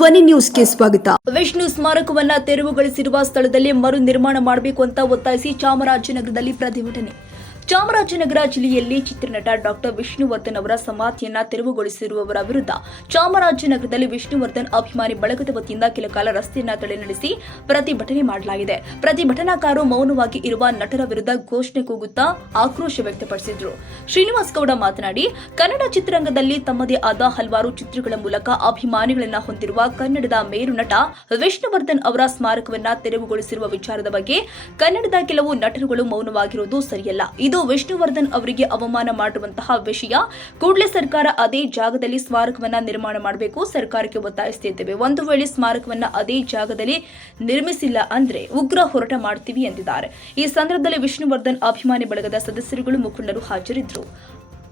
ಧ್ವನಿ ನ್ಯೂಸ್ಗೆ ಸ್ವಾಗತ. ವಿಷ್ಣು ಸ್ಮಾರಕವನ್ನ ತೆರವುಗೊಳಿಸಿರುವ ಸ್ಥಳದಲ್ಲಿ ಮರು ನಿರ್ಮಾಣ ಮಾಡಬೇಕು ಅಂತ ಒತ್ತಾಯಿಸಿ ಚಾಮರಾಜನಗರದಲ್ಲಿ ಪ್ರತಿಭಟನೆ. ಚಾಮರಾಜನಗರ ಜಿಲ್ಲೆಯಲ್ಲಿ ಚಿತ್ರನಟ ಡಾಕ್ಟರ್ ವಿಷ್ಣುವರ್ಧನ್ ಅವರ ಸಮಾಧಿಯನ್ನ ತೆರವುಗೊಳಿಸಿರುವವರ ವಿರುದ್ಧ ಚಾಮರಾಜನಗರದಲ್ಲಿ ವಿಷ್ಣುವರ್ಧನ್ ಅಭಿಮಾನಿ ಬಳಗದ ವತಿಯಿಂದ ಕೆಲ ಕಾಲ ರಸ್ತೆಯನ್ನ ತಡೆ ನಡೆಸಿ ಪ್ರತಿಭಟನೆ ಮಾಡಲಾಗಿದೆ. ಪ್ರತಿಭಟನಾಕಾರರು ಮೌನವಾಗಿ ಇರುವ ನಟರ ವಿರುದ್ಧ ಘೋಷಣೆ ಕೂಗುತ್ತಾ ಆಕ್ರೋಶ ವ್ಯಕ್ತಪಡಿಸಿದ್ರು. ಶ್ರೀನಿವಾಸ್ ಗೌಡ ಮಾತನಾಡಿ, ಕನ್ನಡ ಚಿತ್ರರಂಗದಲ್ಲಿ ತಮ್ಮದೇ ಆದ ಹಲವಾರು ಚಿತ್ರಗಳ ಮೂಲಕ ಅಭಿಮಾನಿಗಳನ್ನ ಹೊಂದಿರುವ ಕನ್ನಡದ ಮೇರು ನಟ ವಿಷ್ಣುವರ್ಧನ್ ಅವರ ಸ್ಮಾರಕವನ್ನ ತೆರವುಗೊಳಿಸಿರುವ ವಿಚಾರದ ಬಗ್ಗೆ ಕನ್ನಡದ ಕೆಲವು ನಟರುಗಳು ಮೌನವಾಗಿರುವುದು ಸರಿಯಲ್ಲ. ಇದು ವಿಷ್ಣುವರ್ಧನ್ ಅವರಿಗೆ ಅವಮಾನ ಮಾಡುವಂತಹ ವಿಷಯ ಕೂಡಲೇ ಸರ್ಕಾರ ಅದೇ ಜಾಗದಲ್ಲಿ ಸ್ಮಾರಕವನ್ನ ನಿರ್ಮಾಣ ಮಾಡಬೇಕು ಸರ್ಕಾರಕ್ಕೆ ಒತ್ತಾಯಿಸುತ್ತಿದ್ದೇವೆ ಒಂದು ವೇಳೆ ಸ್ಮಾರಕವನ್ನ ಅದೇ ಜಾಗದಲ್ಲಿ ನಿರ್ಮಿಸಿಲ್ಲ ಅಂದ್ರೆ ಉಗ್ರ ಹೋರಾಟ ಮಾಡ್ತೀವಿ ಎಂದಿದ್ದಾರೆ ಈ ಸಂದರ್ಭದಲ್ಲಿ ವಿಷ್ಣುವರ್ಧನ್ ಅಭಿಮಾನಿ ಬಳಗದ ಸದಸ್ಯರುಗಳು ಮುಖಂಡರು ಹಾಜರಿದ್ದರು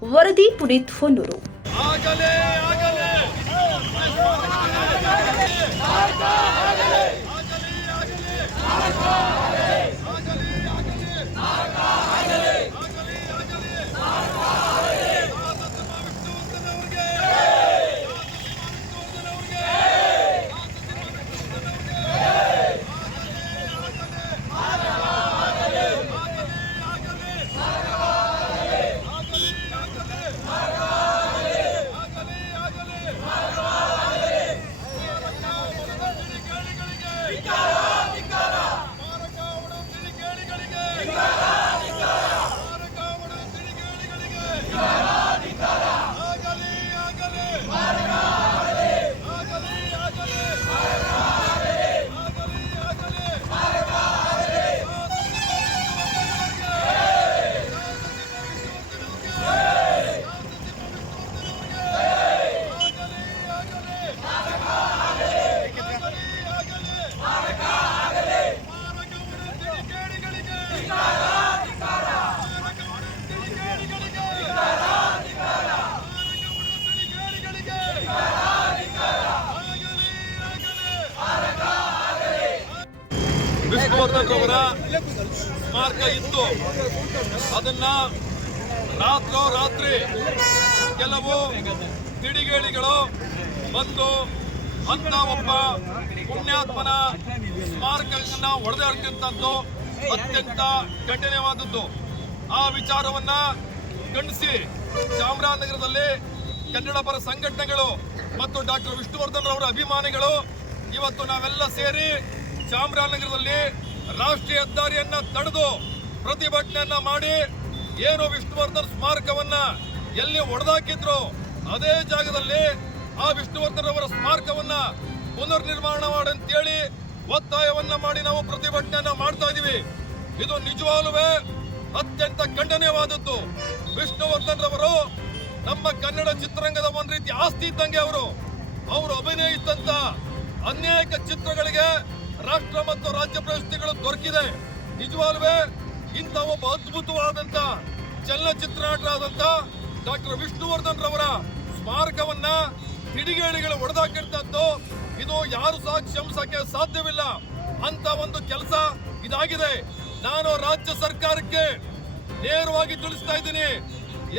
ವರದಿ ಪುನೀತ್ ಹೊನ್ನೂರು ಆಗಲೇ ಅವರ ಸ್ಮಾರಕ ಇತ್ತು. ಅದನ್ನ ರಾತ್ರೋ ರಾತ್ರಿ ಕೆಲವು ತಿಡಿಗೇಳಿಗಳು ಬಂದು ಅಂತ ಒಬ್ಬ ಪುಣ್ಯಾತ್ಮನ ಸ್ಮಾರಕಗಳನ್ನ ಹೊಡೆದಾಡ್ತಂಥದ್ದು ಅತ್ಯಂತ ಖಂಡನೀಯವಾದದ್ದು ಆ ವಿಚಾರವನ್ನ ಖಂಡಿಸಿ ಚಾಮರಾಜನಗರದಲ್ಲಿ ಕನ್ನಡ ಪರ ಸಂಘಟನೆಗಳು ಮತ್ತು ಡಾಕ್ಟರ್ ವಿಷ್ಣುವರ್ಧನ್ ಅವರ ಅಭಿಮಾನಿಗಳು ಇವತ್ತು ನಾವೆಲ್ಲ ಸೇರಿ ಚಾಮರಾಜನಗರದಲ್ಲಿ ರಾಷ್ಟ್ರೀಯ ಹೆದ್ದಾರಿಯನ್ನ ತಡೆದು ಪ್ರತಿಭಟನೆಯನ್ನ ಮಾಡಿ ಏನು ವಿಷ್ಣುವರ್ಧನ್ ಸ್ಮಾರಕವನ್ನ ಎಲ್ಲಿ ಒಡೆದಾಕಿದ್ರು ಅದೇ ಜಾಗದಲ್ಲಿ ಆ ವಿಷ್ಣುವರ್ಧನ್ ಅವರ ಸ್ಮಾರಕವನ್ನ ಪುನರ್ ನಿರ್ಮಾಣ ಮಾಡಂತೇಳಿ ಒತ್ತಾಯವನ್ನ ಮಾಡಿ ನಾವು ಪ್ರತಿಭಟನೆಯನ್ನ ಮಾಡ್ತಾ ಇದೀವಿ. ಇದು ನಿಜವಾಗಲೂ ಅತ್ಯಂತ ಖಂಡನೀಯವಾದದ್ದು. ವಿಷ್ಣುವರ್ಧನ್ ರವರು ನಮ್ಮ ಕನ್ನಡ ಚಿತ್ರರಂಗದ ಒಂದ್ ರೀತಿ ಆಸ್ತಿ ಇದ್ದಂಗೆ ಅವರು. ಅವರು ಅಭಿನಯಿಸಿದಂತ ಅನೇಕ ಚಿತ್ರಗಳಿಗೆ ರಾಷ್ಟ್ರ ಮತ್ತು ರಾಜ್ಯ ಪ್ರಶಸ್ತಿಗಳು ದೊರಕಿದೆ. ನಿಜವಾಗ್ಲೂ ಇಂಥ ಒಬ್ಬ ಅದ್ಭುತವಾದಂತ ಚಲನಚಿತ್ರ ನಟರಾದಂತ ಡಾಕ್ಟರ್ ವಿಷ್ಣುವರ್ಧನ್ ರವರ ಸ್ಮಾರಕವನ್ನ ಹಿಡಿಗೇಡಿಗಳು ಒಡೆದಾಕಿರ್ತದ್ದು ಇದು ಯಾರು ಸಹ ಕ್ಷಮಿಸಕ್ಕೆ ಸಾಧ್ಯವಿಲ್ಲ. ಅಂತ ಒಂದು ಕೆಲಸ ಇದಾಗಿದೆ. ನಾನು ರಾಜ್ಯ ಸರ್ಕಾರಕ್ಕೆ ನೇರವಾಗಿ ತಿಳಿಸ್ತಾ ಇದ್ದೀನಿ.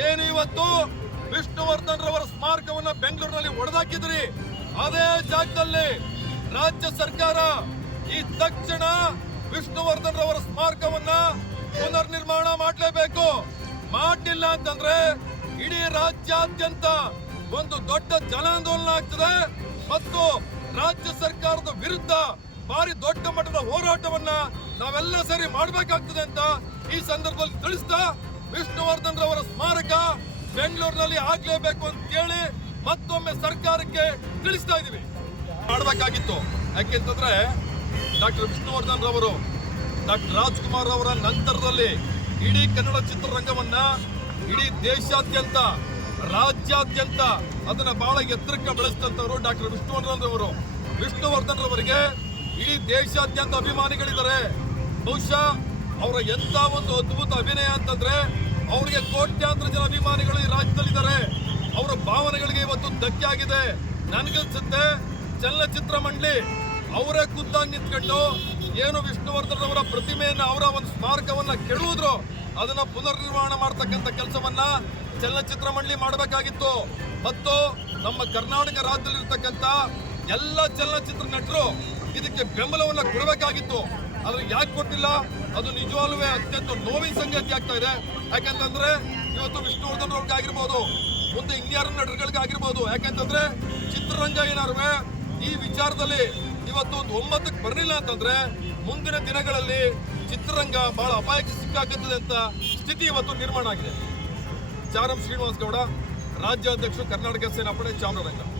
ಏನು ಇವತ್ತು ವಿಷ್ಣುವರ್ಧನ್ ರವರ ಸ್ಮಾರಕವನ್ನ ಬೆಂಗಳೂರಿನಲ್ಲಿ ಒಡೆದಾಕಿದ್ರಿ ಅದೇ ಜಾಗದಲ್ಲಿ ರಾಜ್ಯ ಸರ್ಕಾರ ಈ ತಕ್ಷಣ ವಿಷ್ಣುವರ್ಧನ್ ರವರ ಸ್ಮಾರಕವನ್ನ ಪುನರ್ ನಿರ್ಮಾಣ ಮಾಡಲೇಬೇಕು. ಮಾಡಲಿಲ್ಲ ಅಂತಂದ್ರೆ ಇಡೀ ರಾಜ್ಯಾದ್ಯಂತ ಒಂದು ದೊಡ್ಡ ಜನಾಂದೋಲನ ಆಗ್ತದೆ. ಮತ್ತು ರಾಜ್ಯ ಸರ್ಕಾರದ ವಿರುದ್ಧ ಭಾರಿ ದೊಡ್ಡ ಮಟ್ಟದ ಹೋರಾಟವನ್ನ ನಾವೆಲ್ಲ ಸೇರಿ ಮಾಡಬೇಕಾಗ್ತದೆ ಅಂತ ಈ ಸಂದರ್ಭದಲ್ಲಿ ತಿಳಿಸ್ತಾ ವಿಷ್ಣುವರ್ಧನ್ ರವರ ಸ್ಮಾರಕ ಬೆಂಗಳೂರಿನಲ್ಲಿ ಆಗ್ಲೇಬೇಕು ಅಂತ ಹೇಳಿ ಮತ್ತೊಮ್ಮೆ ಸರ್ಕಾರಕ್ಕೆ ತಿಳಿಸ್ತಾ ಇದೀವಿ ಮಾಡಬೇಕಾಗಿತ್ತು. ಯಾಕೆಂತಂದ್ರೆ ಡಾಕ್ಟರ್ ವಿಷ್ಣುವರ್ಧನ್ ರವರು, ಡಾಕ್ಟರ್ ರಾಜ್ಕುಮಾರ್ ಅವರ ನಂತರದಲ್ಲಿ ಇಡೀ ಕನ್ನಡ ಚಿತ್ರರಂಗವನ್ನ ಇಡೀ ದೇಶಾದ್ಯಂತ, ರಾಜ್ಯಾದ್ಯಂತ ಅದನ್ನ ಬಹಳ ಎತ್ತರಕ್ಕೆ ಬೆಳೆಸಿದಂತವರು ಡಾಕ್ಟರ್ ವಿಷ್ಣುವರ್ಧನ್ ರವರು. ವಿಷ್ಣುವರ್ಧನ್ ರವರಿಗೆ ಇಡೀ ದೇಶಾದ್ಯಂತ ಅಭಿಮಾನಿಗಳಿದ್ದಾರೆ. ಬಹುಶಃ ಅವರ ಎಂತ ಒಂದು ಅದ್ಭುತ ಅಭಿನಯ ಅಂತಂದ್ರೆ ಅವರಿಗೆ ಕೋಟ್ಯಾಂತರ ಜನ ಅಭಿಮಾನಿಗಳು ಈ ರಾಜ್ಯದಲ್ಲಿದ್ದಾರೆ. ಅವರ ಭಾವನೆಗಳಿಗೆ ಇವತ್ತು ಧಕ್ಕೆ ಆಗಿದೆ ನನಗನ್ಸುತ್ತೆ, ಚಲನಚಿತ್ರ ಮಂಡಳಿ ಅವರೇ ಖುದ್ದಾಗಿ ನಿಂತ್ಕೊಂಡು ಏನು ವಿಷ್ಣುವರ್ಧನ್ ಅವರ ಪ್ರತಿಮೆಯನ್ನು ಅವರ ಒಂದು ಸ್ಮಾರಕವನ್ನು ಕೆಡುವುದ್ರು, ಅದನ್ನ ಪುನರ್ ನಿರ್ಮಾಣ ಮಾಡ್ತಕ್ಕಂಥ ಕೆಲಸವನ್ನ ಚಲನಚಿತ್ರ ಮಂಡಳಿ ಮಾಡಬೇಕಾಗಿತ್ತು. ಮತ್ತು ನಮ್ಮ ಕರ್ನಾಟಕ ರಾಜ್ಯದಲ್ಲಿರ್ತಕ್ಕಂಥ ಎಲ್ಲ ಚಲನಚಿತ್ರ ನಟರು ಇದಕ್ಕೆ ಬೆಂಬಲವನ್ನು ಕೊಡಬೇಕಾಗಿತ್ತು. ಆದ್ರೆ ಯಾಕೆ ಕೊಟ್ಟಿಲ್ಲ? ಅದು ನಿಜವಾಗ್ಲೂ ಅತ್ಯಂತ ನೋವಿನ ಸಂಗತಿ ಆಗ್ತಾ ಇದೆ. ಯಾಕಂತಂದ್ರೆ ಇವತ್ತು ವಿಷ್ಣುವರ್ಧನ್ ಅವ್ರಿಗಾಗಿರ್ಬೋದು ಮುಂದೆ ಇನ್ಯಾರ ನಟರುಗಳಿಗಾಗಿರ್ಬೋದು, ಯಾಕಂತಂದ್ರೆ ಚಿತ್ರರಂಗ ಏನಾರು ಈ ವಿಚಾರದಲ್ಲಿ ಇವತ್ತು ಒಂದು ಒಂಬತ್ತಕ್ಕೆ ಬರಲಿಲ್ಲ ಅಂತಂದ್ರೆ ಮುಂದಿನ ದಿನಗಳಲ್ಲಿ ಚಿತ್ರರಂಗ ಬಹಳ ಅಪಾಯಕ್ಕೆ ಸಿಕ್ಕಾಗುತ್ತದೆ ಅಂತ ಸ್ಥಿತಿ ಇವತ್ತು ನಿರ್ಮಾಣ ಆಗಿದೆ. ಚಾರಂ ಶ್ರೀನಿವಾಸ್ ಗೌಡ ರಾಜ್ಯಾಧ್ಯಕ್ಷರು ಕರ್ನಾಟಕ ಸೇನಾಪಡೆ ಚಾಮರಾಜನಗರ.